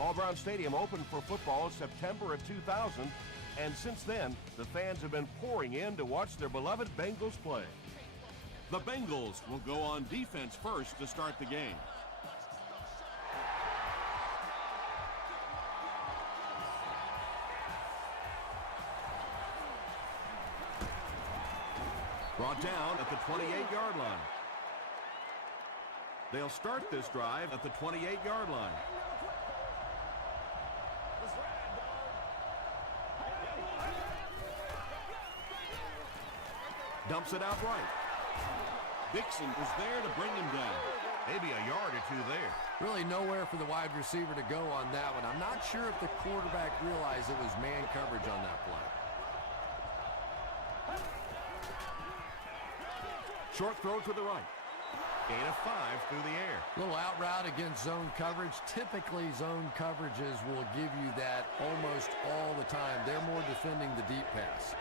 Paul Brown Stadium opened for football in September of 2000, and since then, the fans have been pouring in to watch their beloved Bengals play. The Bengals will go on defense first to start the game. Brought down at the 28-yard line. They'll start this drive at the 28-yard line. Dumps it out right. Dixon was there to bring him down. Maybe a yard or two there. Really nowhere for the wide receiver to go on that one. I'm not sure if the quarterback realized it was man coverage on that play. Short throw to the right. Gain of 5 through the air. Little out route against zone coverage. Typically, zone coverages will give you that almost all the time. They're more defending the deep pass.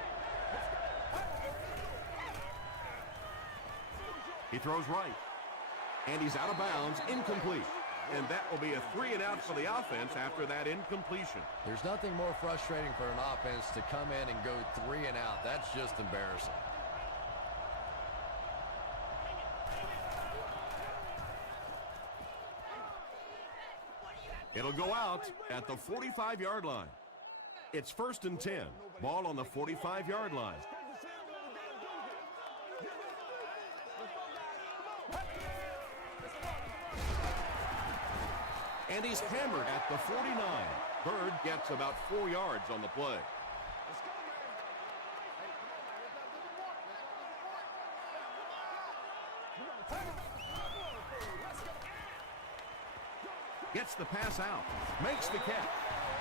He throws right. And he's out of bounds, incomplete. And that will be a 3 and out for the offense after that incompletion. There's nothing more frustrating for an offense to come in and go 3 and out. That's just embarrassing. It'll go out at the 45-yard line. It's 1st and 10. Ball on the 45-yard line. And he's hammered at the 49. Bird gets about 4 yards on the play. Gets the pass out. Makes the catch.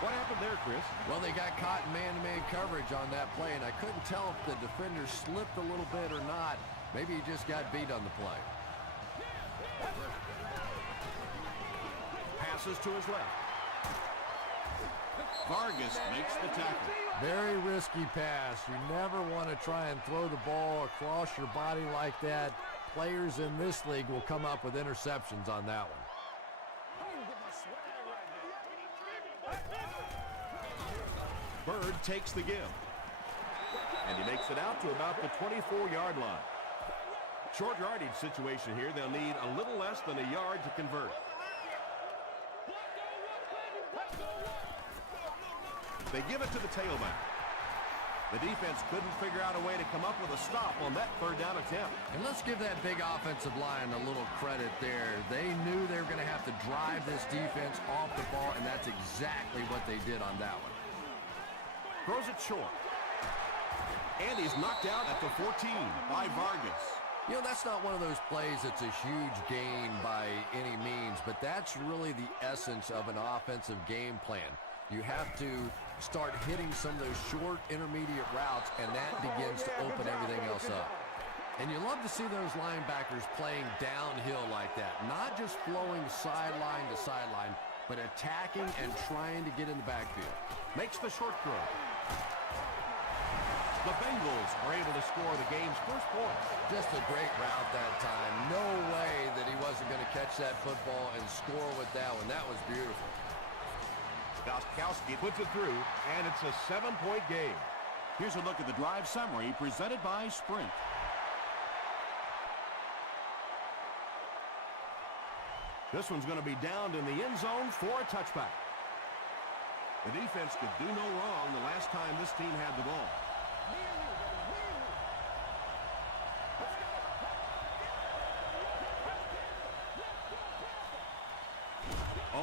What happened there, Chris? Well, they got caught in man-to-man coverage on that play, and I couldn't tell if the defender slipped a little bit or not. Maybe he just got beat on the play. Passes to his left. Vargas makes the tackle. Very risky pass. You never want to try and throw the ball across your body like that. Players in this league will come up with interceptions on that one. Bird takes the give. And he makes it out to about the 24-yard line. Short yardage situation here. They'll need a little less than a yard to convert. They give it to the tailback. The defense couldn't figure out a way to come up with a stop on that 3rd down attempt. And let's give that big offensive line a little credit there. They knew they were going to have to drive this defense off the ball, and that's exactly what they did on that one. Throws it short. And he's knocked out at the 14 by Vargas. You know, that's not one of those plays that's a huge gain by any means, but that's really the essence of an offensive game plan. You have to start hitting some of those short intermediate routes, and that begins to open everything else up. And you love to see those linebackers playing downhill like that, not just flowing sideline to sideline, but attacking and trying to get in the backfield. Makes the short throw. The Bengals are able to score the game's first point. Just a great route that time. No way that he wasn't going to catch that football and score with that one. That was beautiful. Gostkowski puts it through, and it's a 7-point game. Here's a look at the drive summary presented by Sprint. This one's going to be downed in the end zone for a touchback. The defense could do no wrong the last time this team had the ball.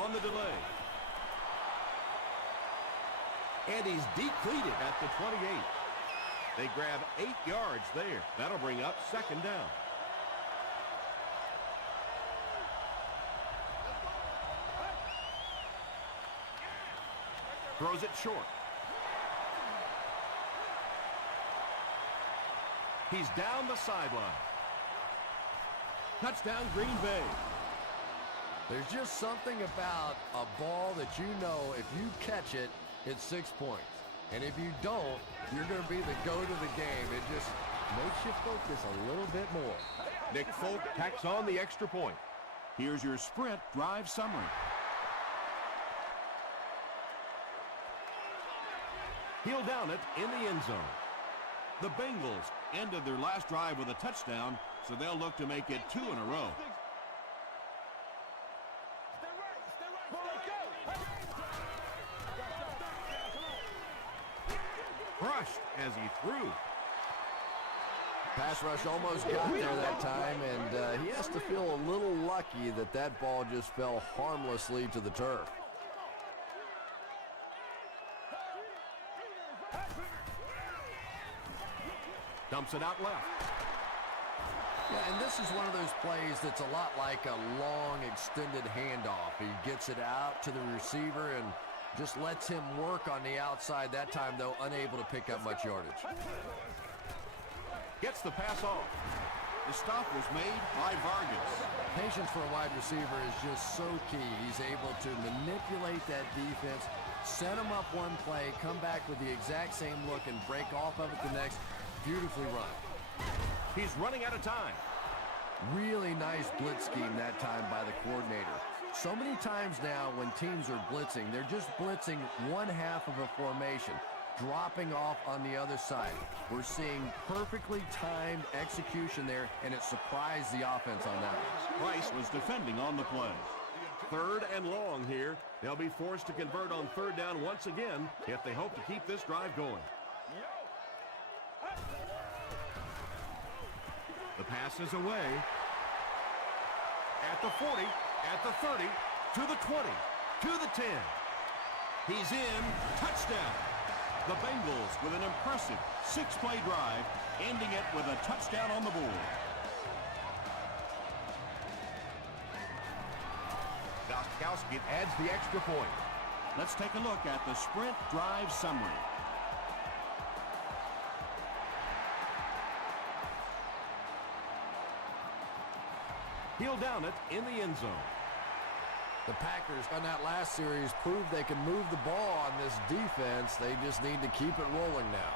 On the delay. And he's decleated at the 28. They grab 8 yards there. That'll bring up 2nd down. Throws it short. He's down the sideline. Touchdown, Green Bay. There's just something about a ball that you know if you catch it, it's 6 points. And if you don't, you're going to be the goat of the game. It just makes you focus a little bit more. Nick Folk tacks on the extra point. Here's your Sprint drive summary. He'll down it in the end zone. The Bengals ended their last drive with a touchdown, so they'll look to make it 2 in a row. Crushed as he threw. Pass rush almost got there that time, and he has to feel a little lucky that that ball just fell harmlessly to the turf. Dumps it out left. Yeah, and this is one of those plays that's a lot like a long extended handoff. He gets it out to the receiver and just lets him work on the outside. That time, though, unable to pick up much yardage. Gets the pass off. The stop was made by Vargas. Patience for a wide receiver is just so key. He's able to manipulate that defense, set him up one play, come back with the exact same look, and break off of it the next. Beautifully run. He's running out of time. Really nice blitz scheme that time by the coordinator. So many times now when teams are blitzing, they're just blitzing one half of a formation, dropping off on the other side. We're seeing perfectly timed execution there, and it surprised the offense on that one. Price was defending on the play. 3rd and long here. They'll be forced to convert on 3rd down once again if they hope to keep this drive going. The pass is away. At the 40, at the 30, to the 20, to the 10. He's in. Touchdown. The Bengals with an impressive 6-play drive, ending it with a touchdown on the board. Gostkowski adds the extra point. Let's take a look at the sprint drive summary. He'll down it in the end zone. The Packers on that last series proved they can move the ball on this defense. They just need to keep it rolling now.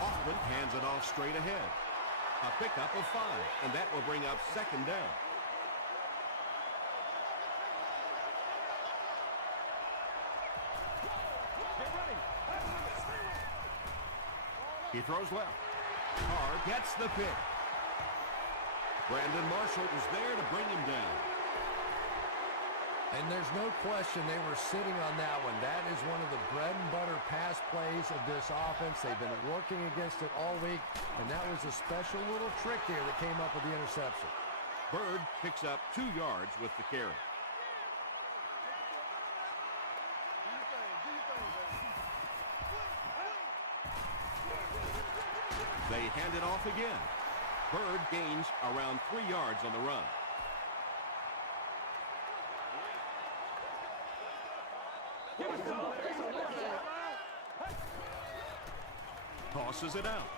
Hoffman hands it off straight ahead. A pickup of 5, and that will bring up 2nd down. He throws left. Carr gets the pick. Brandon Marshall was there to bring him down. And there's no question they were sitting on that one. That is one of the bread and butter pass plays of this offense. They've been working against it all week, and that was a special little trick there that came up with the interception. Bird picks up 2 yards with the carry. They hand it off again. Bird gains around 3 yards on the run. Tosses it out.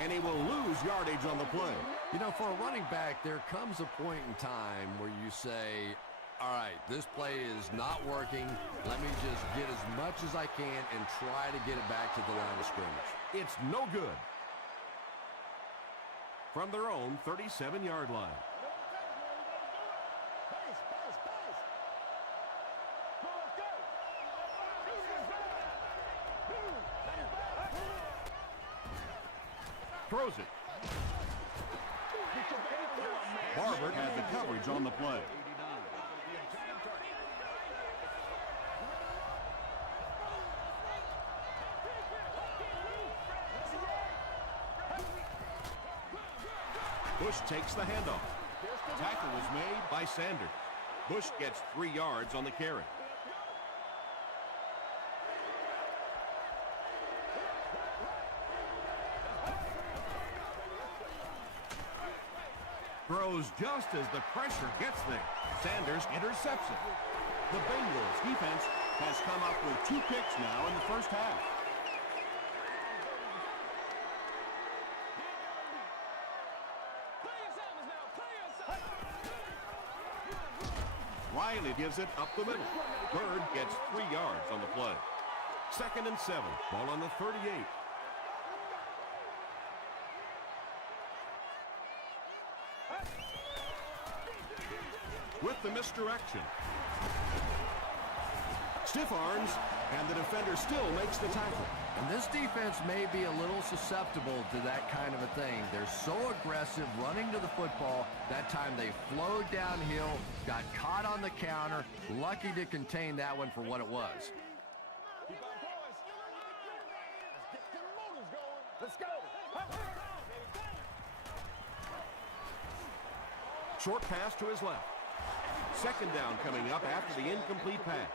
And he will lose yardage on the play. You know, for a running back, there comes a point in time where you say, all right, this play is not working. Let me just get as much as I can and try to get it back to the line of scrimmage. It's no good. From their own 37-yard line. Throws it. Barber had the coverage on the play. Bush takes the handoff. Tackle was made by Sanders. Bush gets 3 yards on the carry. Throws just as the pressure gets there. Sanders intercepts it. The Bengals defense has come up with 2 picks now in the first half. Riley gives it up the middle. Bird gets 3 yards on the play. 2nd and 7. Ball on the 38. with the misdirection. Stiff arms, and the defender still makes the tackle. And this defense may be a little susceptible to that kind of a thing. They're so aggressive running to the football. That time they flowed downhill, got caught on the counter. Lucky to contain that one for what it was. Let's go. Short pass to his left. Second down coming up after the incomplete pass.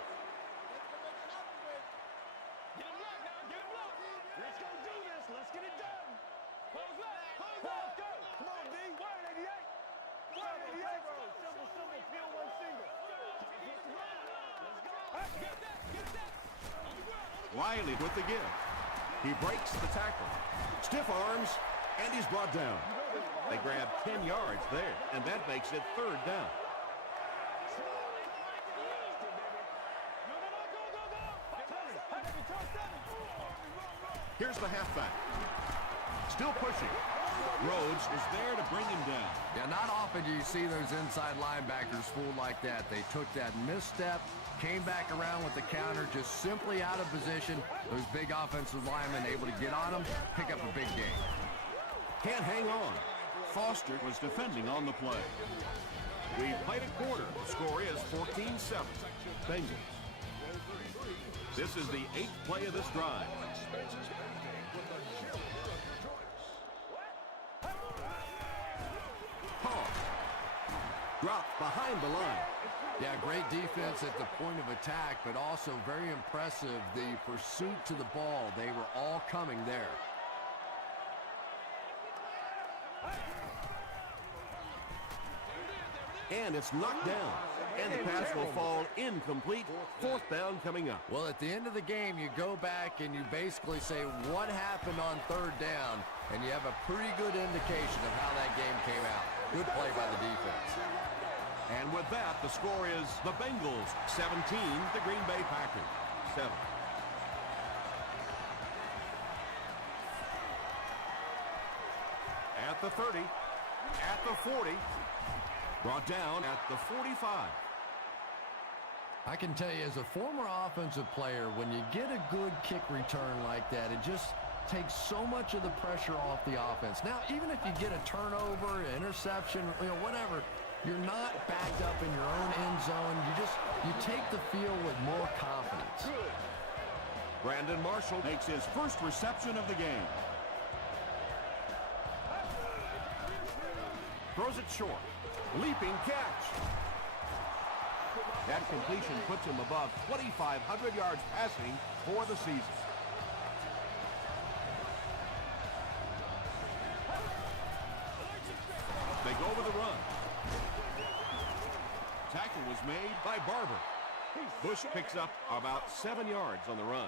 Riley with the give. He breaks the tackle. Stiff arms, and he's brought down. They grab 10 yards there, and that makes it third down. Here's the halfback. Still pushing. Rhodes is there to bring him down. Yeah, not often do you see those inside linebackers fooled like that. They took that misstep, came back around with the counter, just simply out of position. Those big offensive linemen able to get on them, pick up a big gain. Can't hang on. Foster was defending on the play. We played a quarter. The score is 14-7. Bengals. This is the 8th play of this drive. Dropped behind the line. Yeah, great defense at the point of attack, but also very impressive, the pursuit to the ball. They were all coming there. And it's knocked down. And the pass will fall incomplete. Fourth down coming up. Well, at the end of the game, you go back and you basically say what happened on third down, and you have a pretty good indication of how that game came out. Good play by the defense. And with that, the score is the Bengals 17, the Green Bay Packers 7. At the 30, at the 40, brought down at the 45. I can tell you, as a former offensive player, when you get a good kick return like that, it just takes so much of the pressure off the offense. Now, even if you get a turnover, an interception, whatever, you're not backed up in your own end zone. You take the field with more confidence. Brandon Marshall makes his first reception of the game. Throws it short. Leaping catch. That completion puts him above 2,500 yards passing for the season. They go with the run. Tackle was made by Barber. Bush picks up about 7 yards on the run.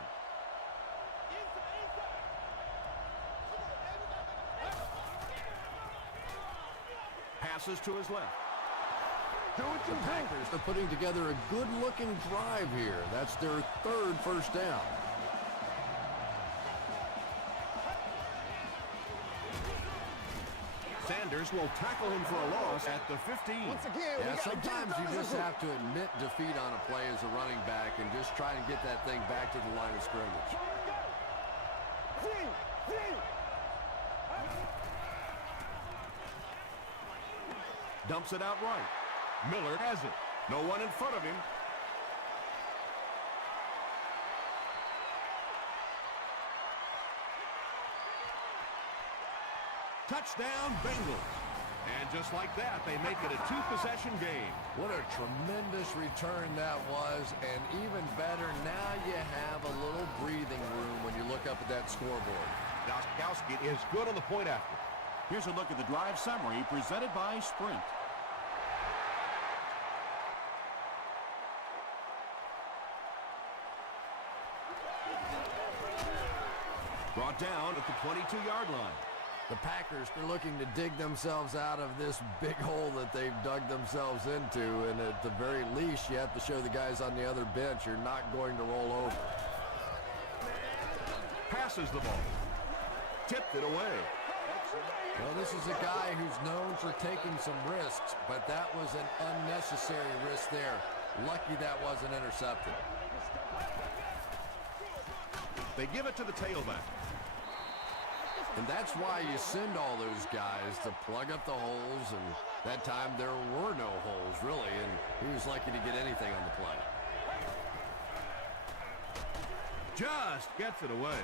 Passes to his left. The Packers are putting together a good-looking drive here. That's their third first down. Sanders will tackle him for a loss at the 15. Once again, Yeah, sometimes you just have to admit defeat on a play as a running back and just try and get that thing back to the line of scrimmage. Dumps it out right. Miller has it. No one in front of him. Touchdown, Bengals. And just like that, they make it a two-possession game. What a tremendous return that was, and even better, now you have a little breathing room when you look up at that scoreboard. Gostkowski is good on the point after. Here's a look at the drive summary presented by Sprint. Brought down at the 22-yard line. The Packers are looking to dig themselves out of this big hole that they've dug themselves into, and at the very least, you have to show the guys on the other bench you're not going to roll over. Passes the ball. Tipped it away. Well, this is a guy who's known known for taking some risks, but that was an unnecessary risk there. Lucky that wasn't intercepted. They give it to the tailback. And that's why you send all those guys to plug up the holes, and that time there were no holes, really, and he was lucky to get anything on the play. Just gets it away.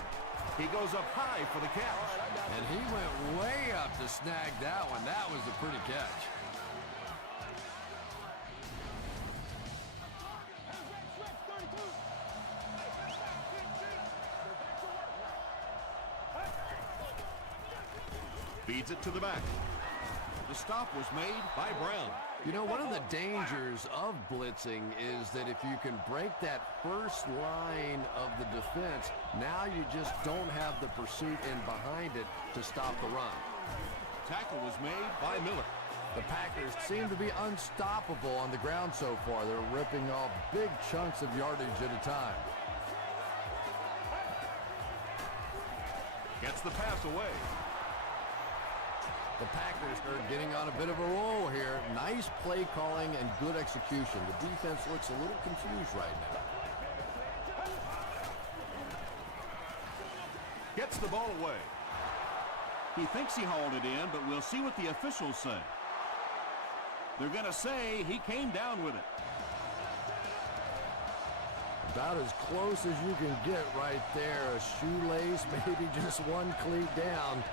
He goes up high for the catch. And he went way up to snag that one. That was a pretty catch. Feeds it to the back. The stop was made by Brown. You know, one of the dangers of blitzing is that if you can break that first line of the defense, now you just don't have the pursuit in behind it to stop the run. Tackle was made by Miller. The Packers seem to be unstoppable on the ground so far. They're ripping off big chunks of yardage at a time. Gets the pass away. The Packers are getting on a bit of a roll here. Nice play calling and good execution. The defense looks a little confused right now. Gets the ball away. He thinks he hauled it in, but we'll see what the officials say. They're going to say he came down with it. About as close as you can get right there. A shoelace, maybe just one cleat down.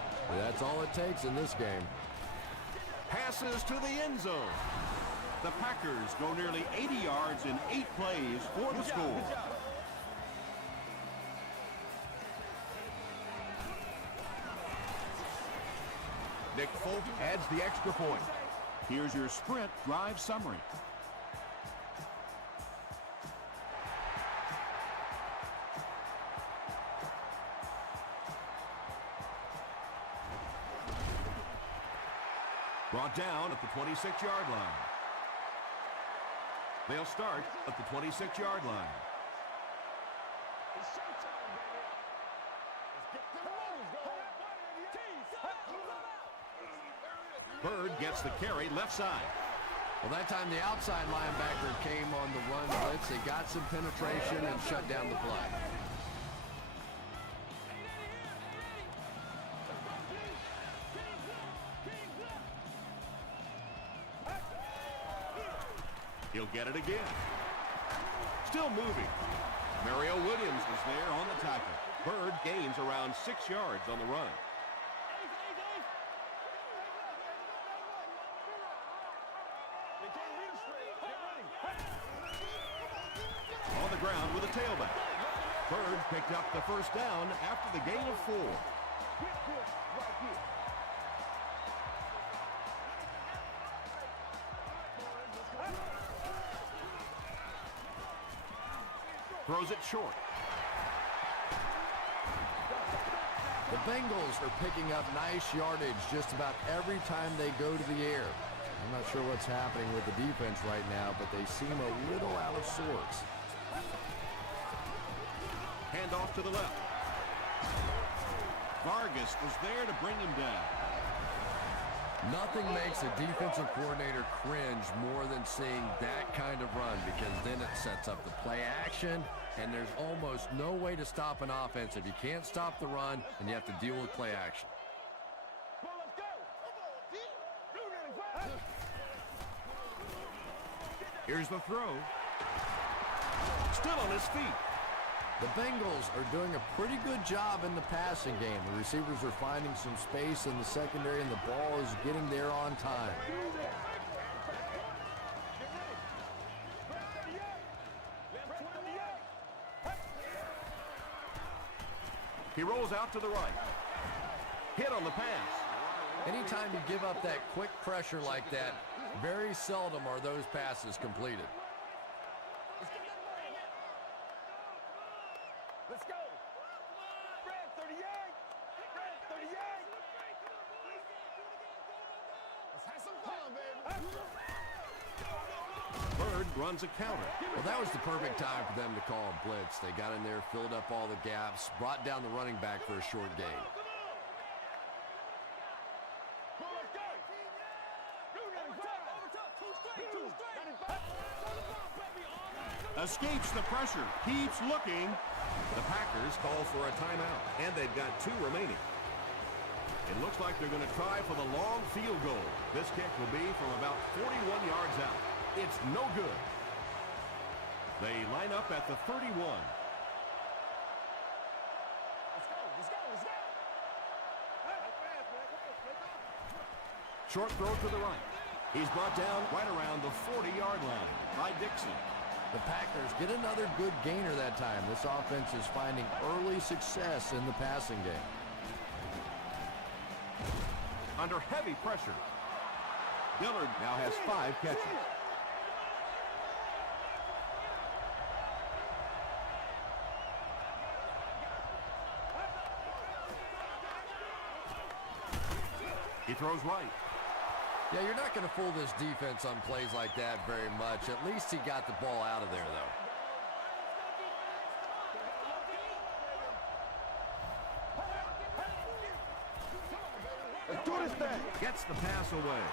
That's all it takes in this game. Passes to the end zone. The Packers go nearly 80 yards in 8 plays for the score. Nick Folk adds the extra point. Here's your sprint drive summary. Brought down at the 26-yard line. They'll start at the 26-yard line. Bird gets the carry left side. Well, that time the outside linebacker came on the run blitz. They got some penetration and shut down the play. He'll get it again. Still moving. Mario Williams is there on the tackle. Bird gains around 6 yards on the run. On the ground with a tailback. Bird picked up the first down after the gain of 4. Throws it short. The Bengals are picking up nice yardage just about every time they go to the air. I'm not sure what's happening with the defense right now, but they seem a little out of sorts. Hand off to the left. Vargas was there to bring him down. Nothing makes a defensive coordinator cringe more than seeing that kind of run, because then it sets up the play action, and there's almost no way to stop an offense if you can't stop the run and you have to deal with play action. Here's the throw. Still on his feet. The Bengals are doing a pretty good job in the passing game. The receivers are finding some space in the secondary, and the ball is getting there on time. He rolls out to the right. Hit on the pass. Anytime you give up that quick pressure like that, very seldom are those passes completed. Let's go. Red 38. Red 38. Let's have some fun, baby. Bird runs a counter. Well, that was the perfect time for them to call a blitz. They got in there, filled up all the gaps, brought down the running back for a short gain. Escapes the pressure. Keeps looking. The Packers call for a timeout, and they've got 2 remaining. It looks like they're going to try for the long field goal. This kick will be from about 41 yards out. It's no good. They line up at the 31. Let's go, let's go, let's go. Short throw to the right. He's brought down right around the 40-yard line by Dixon. The Packers get another good gainer that time. This offense is finding early success in the passing game. Under heavy pressure. Dillard now has 5 catches. He throws right. Yeah, you're not going to fool this defense on plays like that very much. At least he got the ball out of there, though. Let's do this thing. Gets the pass away.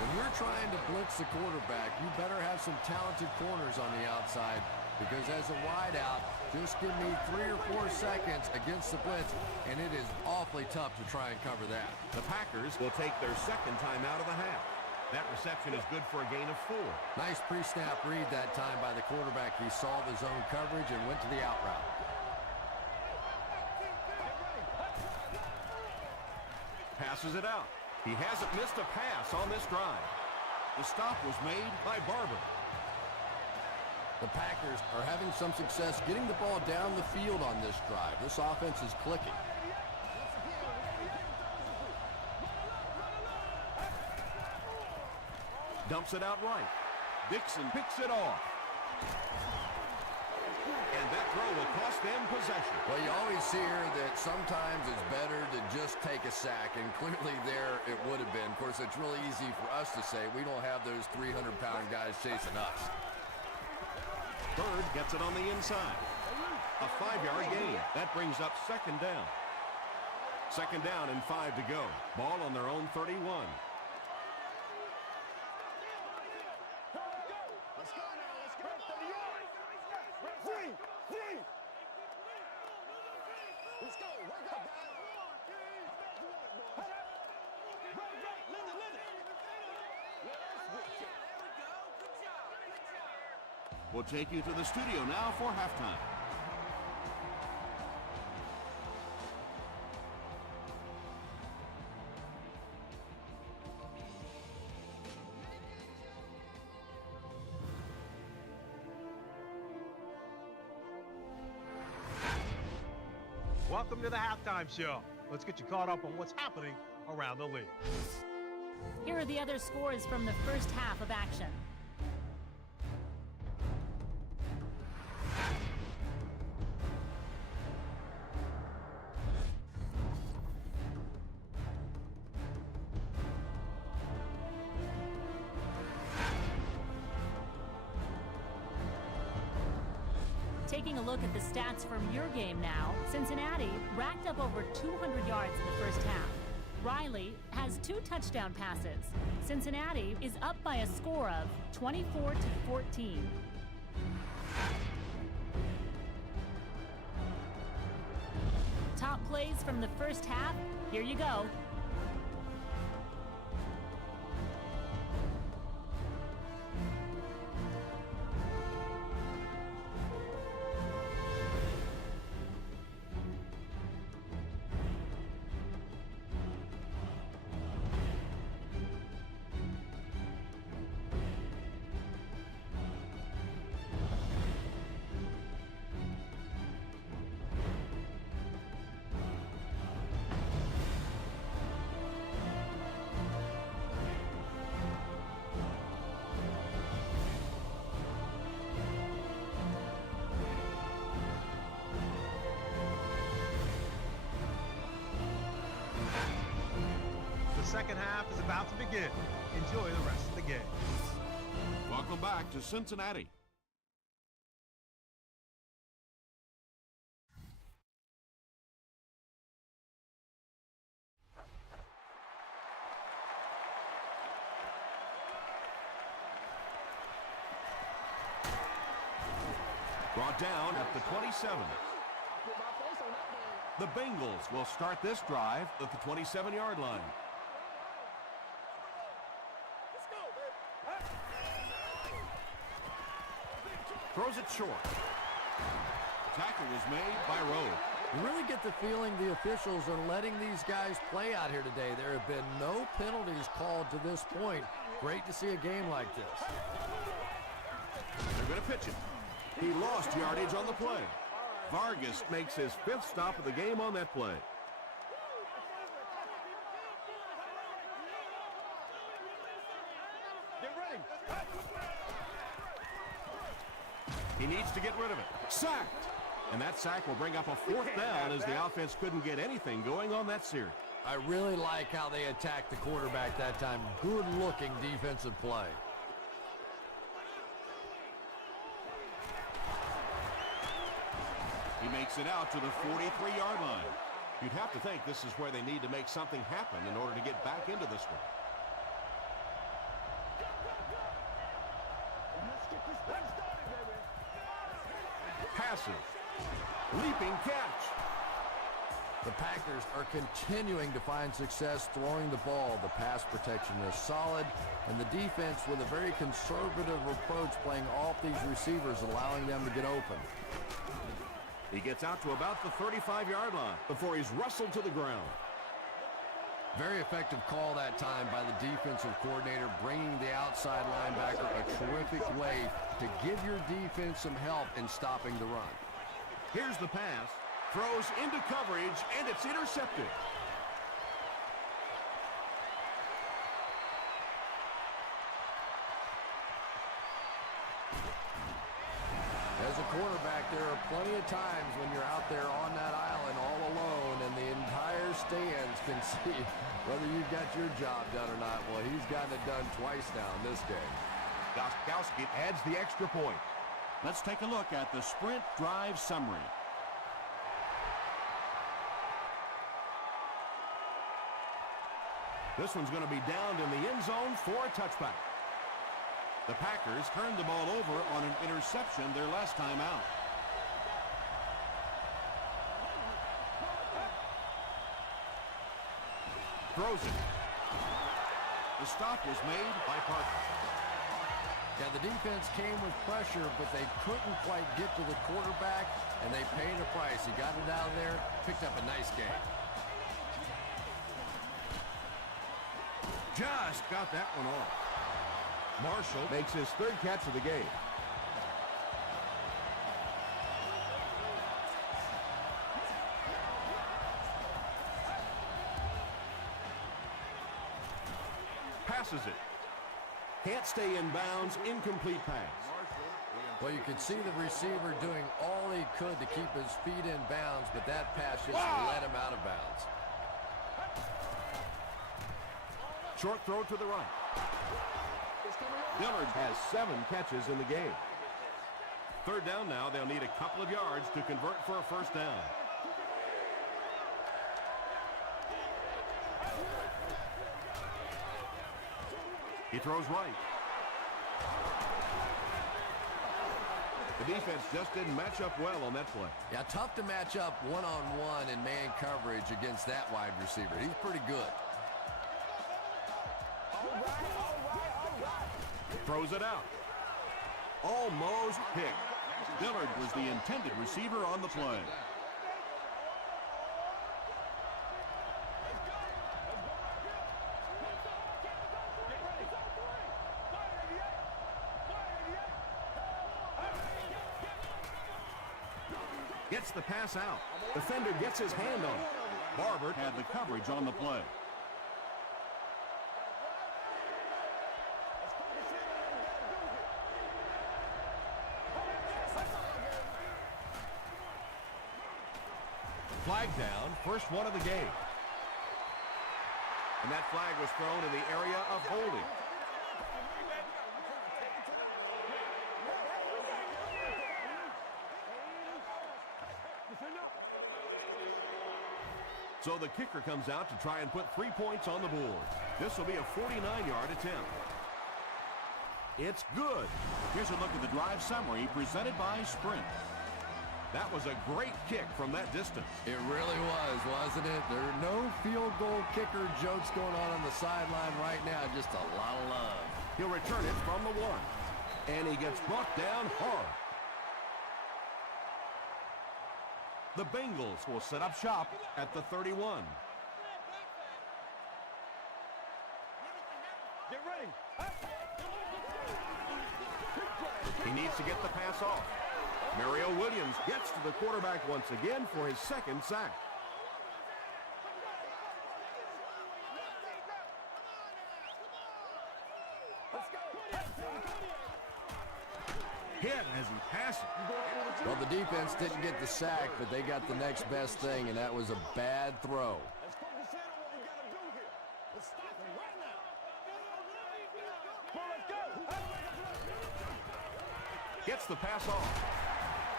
When you're trying to blitz the quarterback, you better have some talented corners on the outside, because as a wideout, just give me 3 or 4 seconds against the blitz, and it is awfully tough to try and cover that. The Packers will take their second time out of the half. That reception is good for a gain of 4. Nice pre-snap read that time by the quarterback. He saw the zone coverage and went to the out route. Passes it out. He hasn't missed a pass on this drive. The stop was made by Barber. The Packers are having some success getting the ball down the field on this drive. This offense is clicking. Dumps it out right. Dixon picks it off. And that throw will cost them possession. Well, you always hear that sometimes it's better to just take a sack, and clearly there it would have been. Of course, it's really easy for us to say. We don't have those 300-pound guys chasing us. Bird gets it on the inside. A 5-yard gain. That brings up second down. Second down and 5 to go. Ball on their own 31. Let's go now, let's go. 30 yards. Free, free. Let's go, wake up, guys. We'll take you to the studio now for halftime. Welcome to the halftime show. Let's get you caught up on what's happening around the league. Here are the other scores from the first half of action. Taking a look at the stats from your game now, Cincinnati racked up over 200 yards in the first half. Riley has 2 touchdown passes. Cincinnati is up by a score of 24-14. Top plays from the first half, here you go. The second half is about to begin. Enjoy the rest of the game. Welcome back to Cincinnati. Brought down at the 27. The Bengals will start this drive at the 27-yard line. Throws it short. Tackle was made by Rowe. You really get the feeling the officials are letting these guys play out here today. There have been no penalties called to this point. Great to see a game like this. They're going to pitch it. He lost yardage on the play. Vargas makes his 5th stop of the game on that play. Get ready. He needs to get rid of it. Sacked! And that sack will bring up a 4th down as the offense couldn't get anything going on that series. I really like how they attacked the quarterback that time. Good-looking defensive play. He makes it out to the 43-yard line. You'd have to think this is where they need to make something happen in order to get back into this one. Passes. Leaping catch. The Packers are continuing to find success throwing the ball. The pass protection is solid, and the defense with a very conservative approach playing off these receivers, allowing them to get open. He gets out to about the 35-yard line before he's wrestled to the ground. Very effective call that time by the defensive coordinator, bringing the outside linebacker a terrific way to give your defense some help in stopping the run. Here's the pass. Throws into coverage, and it's intercepted. As a quarterback, there are plenty of times when you're out there on that island all alone and the entire stands can see whether you've got your job done or not. Well, he's gotten it done twice now in this game. Gostkowski adds the extra point. Let's take a look at the sprint drive summary. This one's going to be downed in the end zone for a touchback. The Packers turned the ball over on an interception their last time out. Throws it. The stop was made by Parker. Yeah, the defense came with pressure, but they couldn't quite get to the quarterback, and they paid a price. He got it out of there, picked up a nice game. Just got that one off. Marshall makes his 3rd catch of the game. Passes it. Can't stay in bounds. Incomplete pass. Well, you could see the receiver doing all he could to keep his feet in bounds, but that pass just let him out of bounds. Short throw to the right. Dillard has 7 catches in the game. 3rd down now. They'll need a couple of yards to convert for a 1st down. He throws right. The defense just didn't match up well on that play. Yeah, tough to match up one-on-one in man coverage against that wide receiver. He's pretty good. Throws it out. Almost picked. Dillard was the intended receiver on the play. Gets the pass out. Defender gets his hand on it. Barber had the coverage on the play. Flag down, first one of the game. And that flag was thrown in the area of holding. So the kicker comes out to try and put 3 points on the board. This will be a 49-yard attempt. It's good. Here's a look at the drive summary presented by Sprint. That was a great kick from that distance. It really was, wasn't it? There are no field goal kicker jokes going on the sideline right now. Just a lot of love. He'll return it from the 1. And he gets brought down hard. The Bengals will set up shop at the 31. Get ready. He needs to get the pass off. Mario Williams gets to the quarterback once again for his second sack. Hit as he passes. Well, the defense didn't get the sack, but they got the next best thing, and that was a bad throw. Let's focus in on what we got to do here. Let's stop him right now. Come on, let's go. Gets the pass off.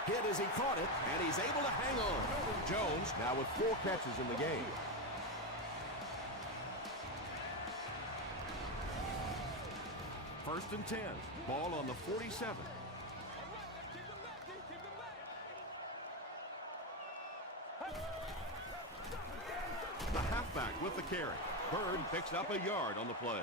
Hit as he caught it, and he's able to hang on. Jones now with 4 catches in the game. First and 10. Ball on the 47. The halfback with the carry. Bird picks up a yard on the play.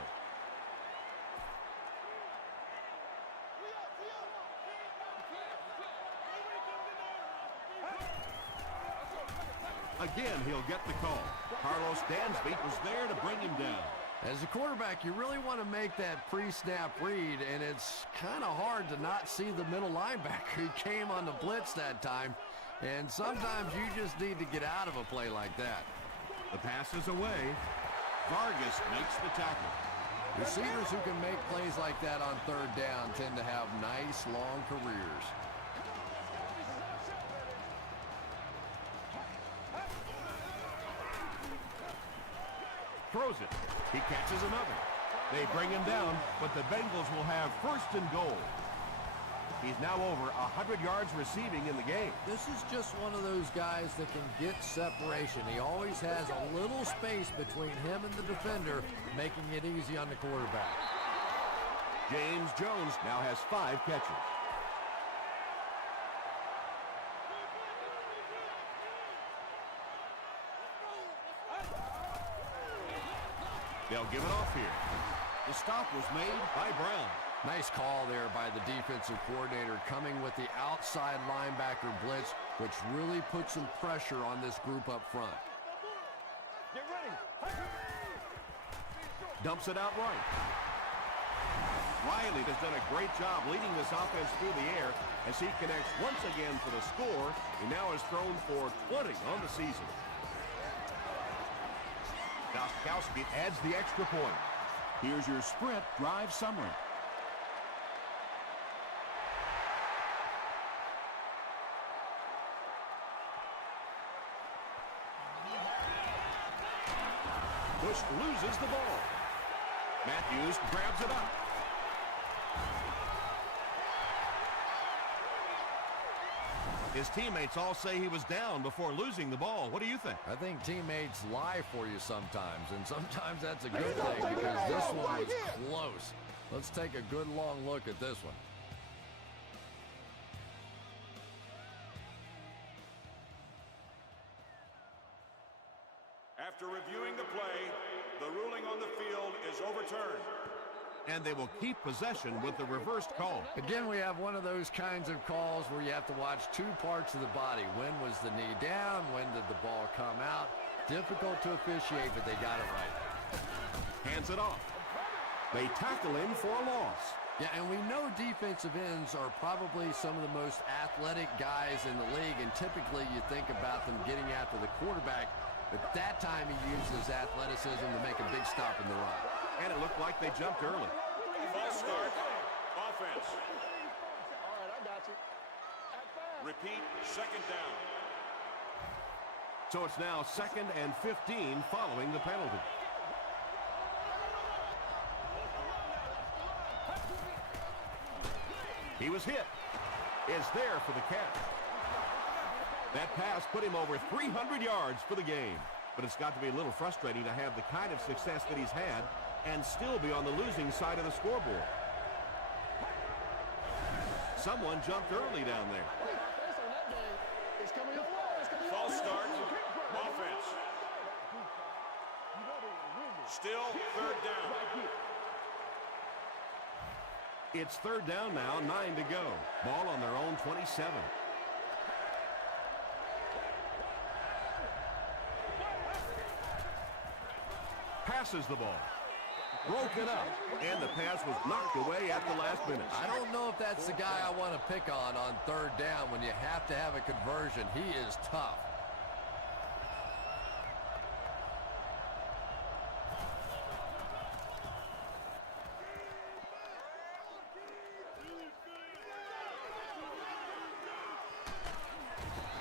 Again, he'll get the call. Carlos Dansby was there to bring him down. As a quarterback, you really want to make that pre-snap read, and it's kind of hard to not see the middle linebacker who came on the blitz that time. And sometimes you just need to get out of a play like that. The pass is away. Vargas makes the tackle. Receivers who can make plays like that on third down tend to have nice, long careers. Throws it. He catches another. They bring him down, but the Bengals will have first and goal. He's now over 100 yards receiving in the game. This is just one of those guys that can get separation. He always has a little space between him and the defender, making it easy on the quarterback. James Jones now has 5 catches. They'll give it off here. The stop was made by Brown. Nice call there by the defensive coordinator, coming with the outside linebacker blitz, which really puts some pressure on this group up front. Get ready. Dumps it out right. Riley has done a great job leading this offense through the air as he connects once again for the score. He now has thrown for 20 on the season. Gostkowski adds the extra point. Here's your Sprint drive summary. Bush loses the ball. Matthews grabs it up. His teammates all say he was down before losing the ball. What do you think? I think teammates lie for you sometimes, and sometimes that's a good thing because this one was close. Let's take a good long look at this one. After reviewing the play, the ruling on the field is overturned. And they will keep possession with the reversed call. Again, we have one of those kinds of calls where you have to watch 2 parts of the body. When was the knee down? When did the ball come out? Difficult to officiate, but they got it right. Hands it off. They tackle him for a loss. Yeah, and we know defensive ends are probably some of the most athletic guys in the league, and typically you think about them getting after the quarterback, but that time he used his athleticism to make a big stop in the run. And it looked like they jumped early. False start. Offense. All right, I got you. Repeat, second down. So it's now 2nd and 15 following the penalty. He was hit. Is there for the catch. That pass put him over 300 yards for the game. But it's got to be a little frustrating to have the kind of success that he's had and still be on the losing side of the scoreboard. Someone jumped early down there. False start. Offense. Still third down. It's third down now, 9 to go. Ball on their own 27. Passes the ball. Broken up. And the pass was knocked away at the last minute. I don't know if that's the guy I want to pick on third down when you have to have a conversion. He is tough.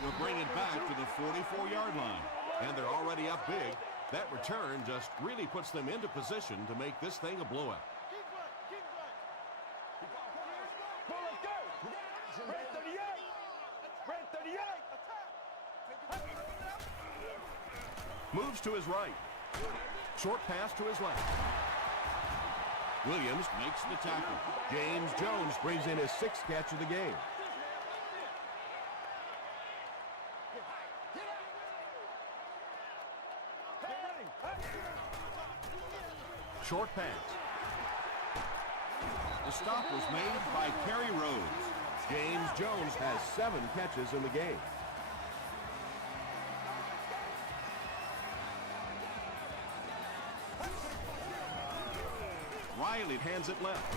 We'll bring it back to the 44-yard line. And they're already up big. That return just really puts them into position to make this thing a blowout. Moves to his right. Short pass to his left. Williams makes the tackle. James Jones brings in his 6th catch of the game. Short pass. The stop was made by Kerry Rhodes. James Jones has 7 catches in the game. Riley hands it left.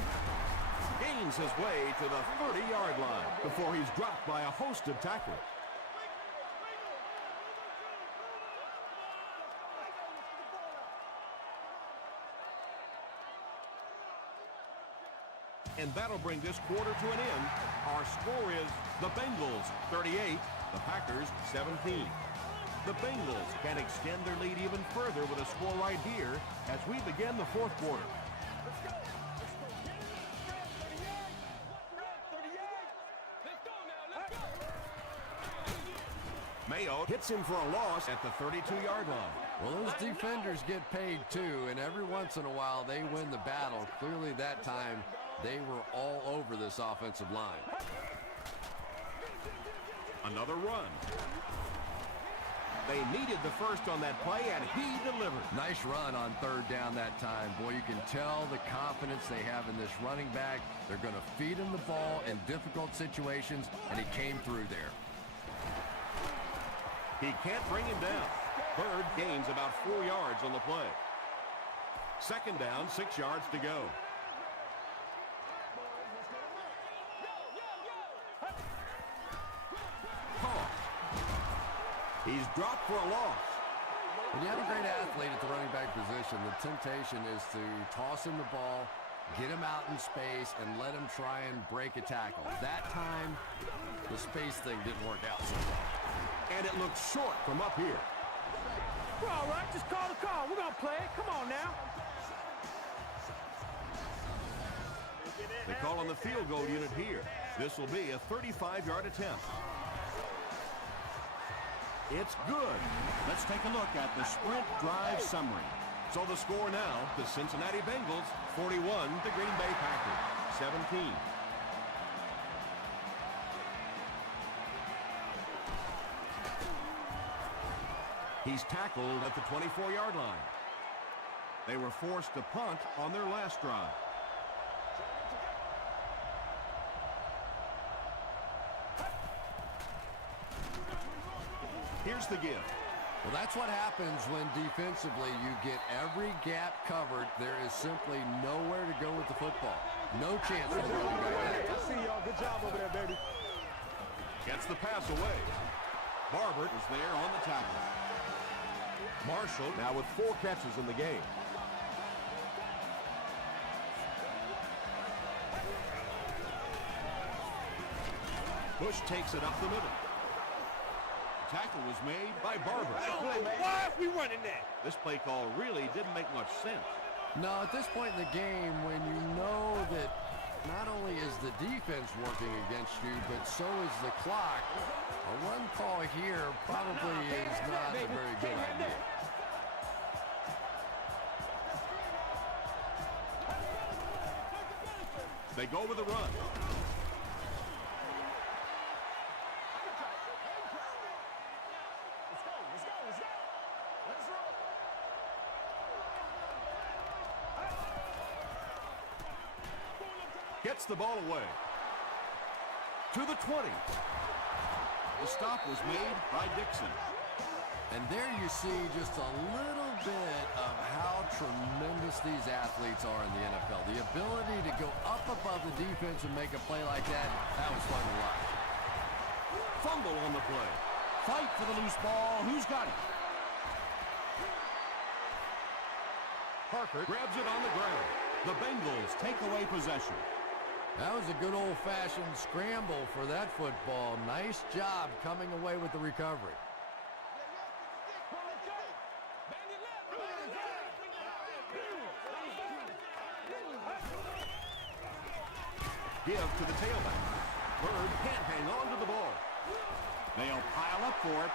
Gains his way to the 30-yard line before he's dropped by a host of tacklers. And that'll bring this quarter to an end. Our score is the Bengals 38, the Packers 17. The Bengals can extend their lead even further with a score right here as we begin the 4th quarter. Mayo hits him for a loss at the 32-yard line. Well, those defenders get paid too, and every once in a while they win the battle. Clearly that time they were all over this offensive line. Another run. They needed the first on that play, and he delivered. Nice run on third down that time. Boy, you can tell the confidence they have in this running back. They're going to feed him the ball in difficult situations, and he came through there. He can't bring him down. Bird gains about 4 yards on the play. Second down, 6 yards to go. Caught. He's dropped for a loss. When you have a great athlete at the running back position, the temptation is to toss him the ball, get him out in space, and let him try and break a tackle. That time, the space thing didn't work out so well. And it looks short from up here. We're all right. Just call the call. We're going to play. Come on now. They call on the field goal unit here. This will be a 35-yard attempt. It's good. Let's take a look at the sprint drive summary. So the score now, the Cincinnati Bengals 41, the Green Bay Packers 17. He's tackled at the 24-yard line. They were forced to punt on their last drive. Here's the give. Well, that's what happens when defensively you get every gap covered. There is simply nowhere to go with the football. No chance for the running back. I see y'all. Good job over there, baby. Gets the pass away. Barber Is there on the tackle. Marshall now with 4 catches in the game. Bush takes it up the middle. Tackle was made By Barber. Why are we running that? This play call really didn't make much sense. No, at this point in the game, when you know that not only is the defense working against you, but so is the clock, a run call here probably is not a very good idea. They go with a run. Gets the ball away. To the 20. The stop was made by Dixon. And there you see just a little bit of how tremendous these athletes are in the NFL. The ability to go up above the defense and make a play like that was fun to watch. Fumble on the play. Fight for the loose ball. Who's got it? Parker grabs it on the ground. The Bengals take away possession. That was a good old-fashioned scramble for that football. Nice job coming away with the recovery. Give to the tailback. Bird can't hang on to the ball. They'll pile up for it.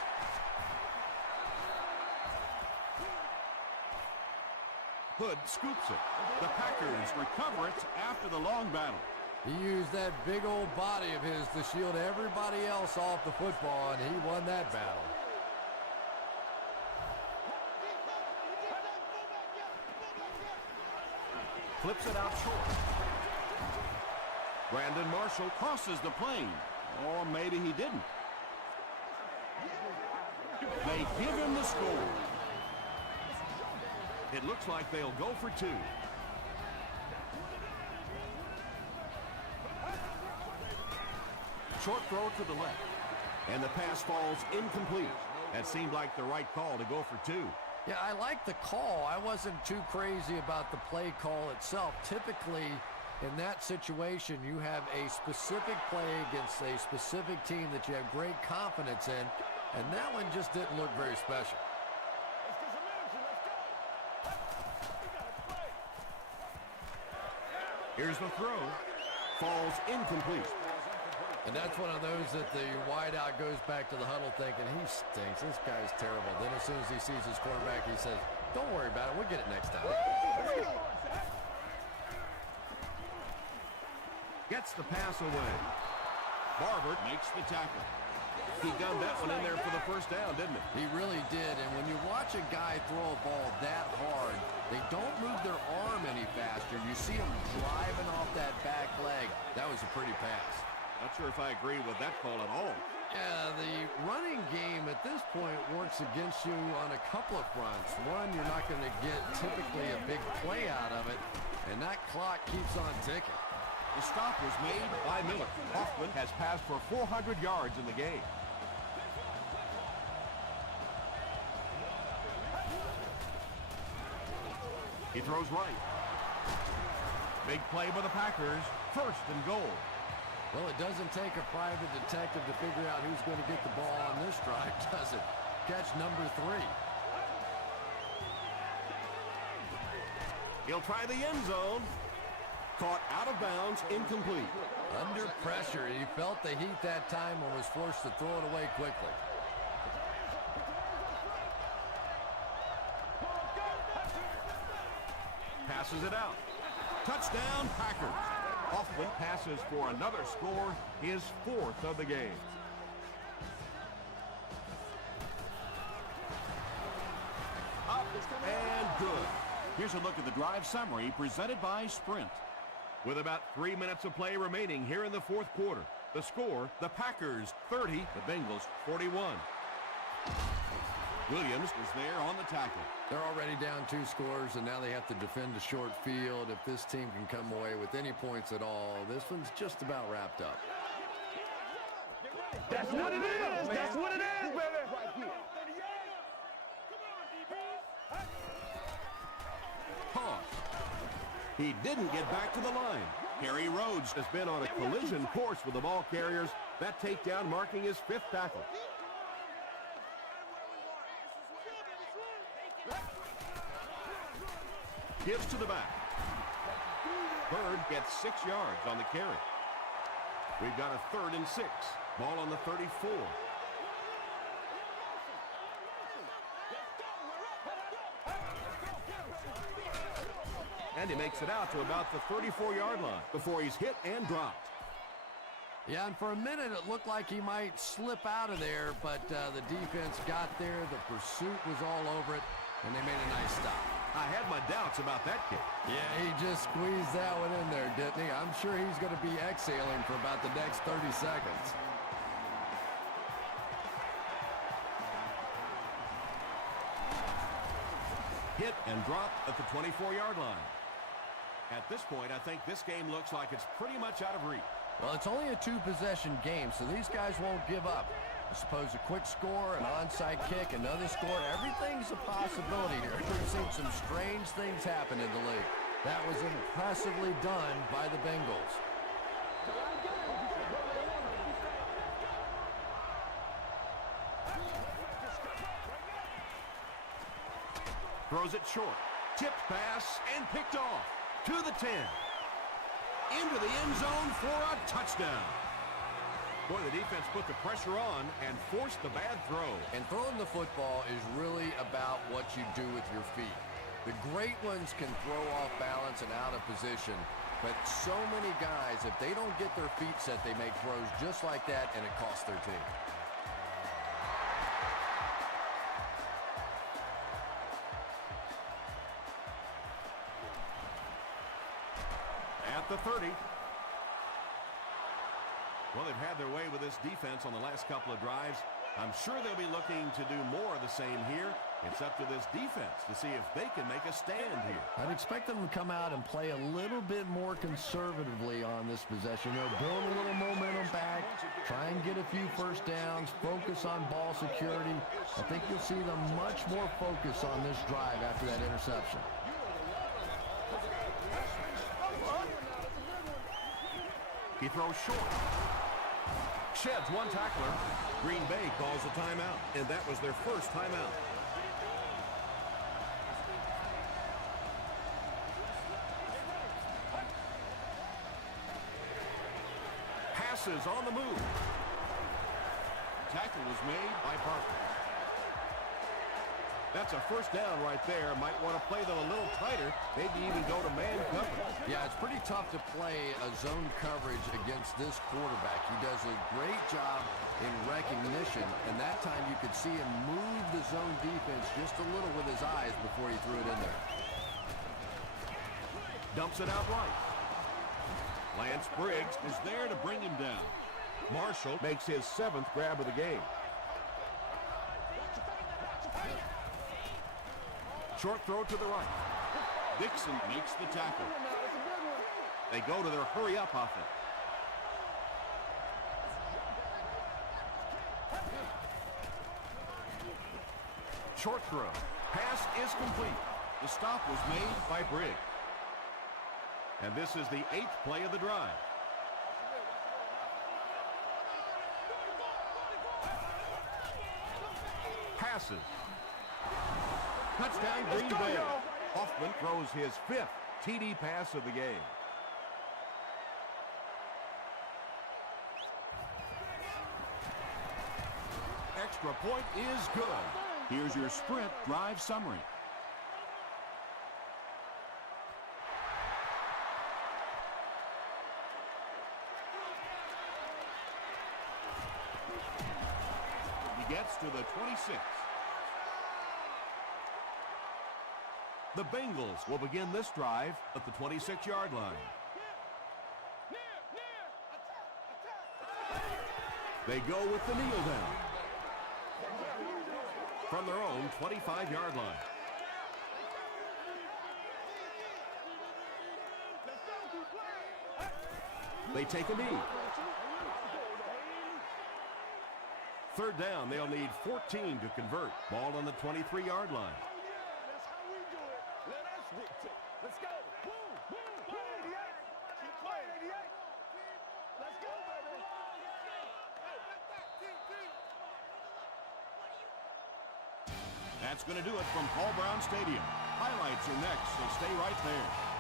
Hood scoops it. The Packers recover it after the long battle. He used that big old body of his to shield everybody else off the football, and he won that battle. Flips it out short. Brandon Marshall crosses the plane. Or maybe he didn't. They give him the score. It looks like they'll go for two. Short throw to the left. And the pass falls incomplete. That seemed like the right call to go for two. Yeah, I like the call. I wasn't too crazy about the play call itself. Typically, in that situation, you have a specific play against a specific team that you have great confidence in, and that one just didn't look very special. Here's the throw. Falls incomplete. And that's one of those that the wideout goes back to the huddle thinking, he stinks. This guy's terrible. Then as soon as he sees his quarterback, he says, don't worry about it. We'll get it next time. Gets the pass away. Barber makes the tackle. He gunned that one in there for the first down, didn't he? He really did. And when you watch a guy throw a ball that hard, they don't move their arm any faster. You see him driving off that back leg. That was a pretty pass. Not sure if I agree with that call at all. Yeah, the running game at this point works against you on a couple of fronts. One, you're not going to get typically a big play out of it, and that clock keeps on ticking. The stop was made by Miller. Hoffman has passed for 400 yards in the game. He throws right. Big play by the Packers. First and goal. Well, it doesn't take a private detective to figure out who's going to get the ball on this drive, does it? Catch number 3. He'll try the end zone. Caught out of bounds, incomplete. Under pressure, he felt the heat that time and was forced to throw it away quickly. Passes it out. Touchdown, Packers. Hoffman passes for another score, his 4th of the game. Up and good. Here's a look at the drive summary presented by Sprint. With about 3 minutes of play remaining here in the 4th quarter. The score, the Packers 30, the Bengals 41. Williams is there on the tackle. They're already down 2 scores, and now they have to defend a short field. If this team can come away with any points at all, this one's just about wrapped up. That's what it is. That's what it is, baby. Toss. He didn't get back to the line. Harry Rhodes has been on a collision course with the ball carriers. That takedown marking his 5th tackle. Gives to the back. Bird gets 6 yards on the carry. We've got a 3rd and 6. Ball on the 34. And he makes it out to about the 34-yard line before he's hit and dropped. Yeah, and for a minute it looked like he might slip out of there, but the defense got there. The pursuit was all over it, and they made a nice stop. I had my doubts about that kick. Yeah, he just squeezed that one in there. didn't he? I'm sure he's going to be exhaling for about the next 30 seconds. Hit and drop at the 24-yard line. At this point, I think this game looks like it's pretty much out of reach. Well, it's only a two-possession game, so these guys won't give up. I suppose a quick score, an onside kick, another score, everything's a possibility here. We've seen some strange things happen in the league. That was impressively done by the Bengals. Throws it short. Tipped pass and picked off. To the 10. Into the end zone for a touchdown. Boy, the defense put the pressure on and forced the bad throw. And throwing the football is really about what you do with your feet. The great ones can throw off balance and out of position, but so many guys, if they don't get their feet set, they make throws just like that, and it costs their team. At the 30. Well, they've had their way with this defense on the last couple of drives. I'm sure they'll be looking to do more of the same here. It's up to this defense to see if they can make a stand here. I'd expect them to come out and play a little bit more conservatively on this possession. Build a little momentum back, try and get a few first downs, focus on ball security. I think you'll see them much more focused on this drive after that interception. He throws short. Sheds one tackler. Green Bay calls a timeout, and that was their first timeout. Passes on the move. Tackle was made by Parker. That's a first down right there. Might want to play them a little tighter. Maybe even go to man coverage. Yeah, it's pretty tough to play a zone coverage against this quarterback. He does a great job in recognition, and that time you could see him move the zone defense just a little with his eyes before he threw it in there. Dumps it out right. Lance Briggs is there to bring him down. Marshall makes his 7th grab of the game. Short throw to the right. Dixon makes the tackle. They go to their hurry-up offense. Short throw. Pass is complete. The stop was made by Briggs. And this is the 8th play of the drive. Passes. Touchdown Green Bay. Hoffman throws his 5th TD pass of the game. Extra point is good. Here's your sprint drive summary. He gets to the 26. The Bengals will begin this drive at the 26-yard line. They go with the kneel down from their own 25-yard line. They take a knee. 3rd down, they'll need 14 to convert. Ball on the 23-yard line. Let's go. Woo, woo, play 88. Keep playing 88. Let's go, baby. That's going to do it from Paul Brown Stadium. Highlights are next, so stay right there.